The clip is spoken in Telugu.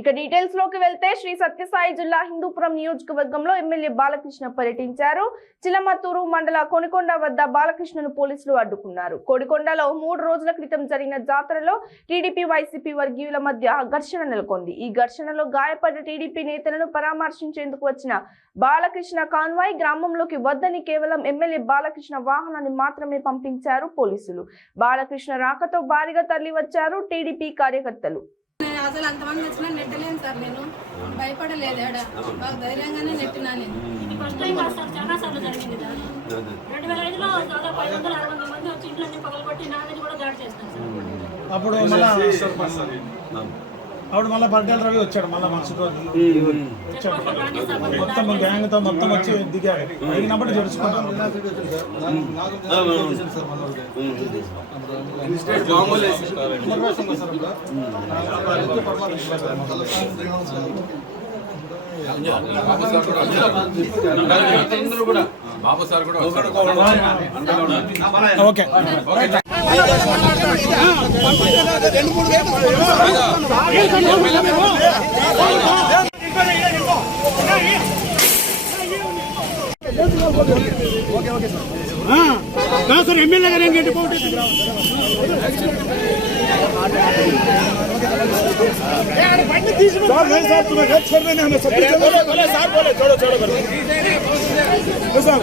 ఇక డీటెయిల్స్లోకి వెళ్తే శ్రీ సత్యసాయి జిల్లా హిందూపురం నియోజకవర్గంలో ఎమ్మెల్యే బాలకృష్ణ పర్యటించారు. చిలమత్తూరు మండల కొనికొండ వద్ద బాలకృష్ణను పోలీసులు అడ్డుకున్నారు. కోడికొండలో మూడు రోజుల క్రితం జరిగిన జాతరలో టీడీపీ వైసీపీ వర్గీయుల మధ్య ఘర్షణ నెలకొంది. ఈ ఘర్షణలో గాయపడ్డ టీడీపీ నేతలను పరామర్శించేందుకు వచ్చిన బాలకృష్ణ కాన్వాయ్ గ్రామంలోకి వద్దని కేవలం ఎమ్మెల్యే బాలకృష్ణ వాహనాన్ని మాత్రమే పంపించారు పోలీసులు. బాలకృష్ణ రాకతో భారీగా తరలి వచ్చారు టీడీపీ కార్యకర్తలు. అసలు అంతమంది వచ్చినా నెట్టలేను సార్ నేను. భయపడలేదు ఆడ. బాగా ధైర్యంగానే నెట్టినా నేను. ఇది ఫస్ట్ టైం కాదు సార్ చాలా సార్లు జరిగింది దాడి రెండు వేల ఐదులో దాదాపు ఐదు వందల ఆరు వందల మంది వచ్చి ఇంట్లో పగలగొట్టి నా మీద కూడా దాడి చేస్తాను సార్. అప్పుడు అప్పుడు మళ్ళీ బర్గల్ రవి వచ్చాడు మళ్ళీ మరుసటి రోజు. మన మొత్తం గ్యాంగ్తో మొత్తం వచ్చి దిగాడు దిగినప్పుడు జడుచుకుంటాం అందరూ కూడా బాబు సార్ కూడా ఓకే సార్ ఎమ్మెల్యే గారు ఏంటి సార్ Kızım.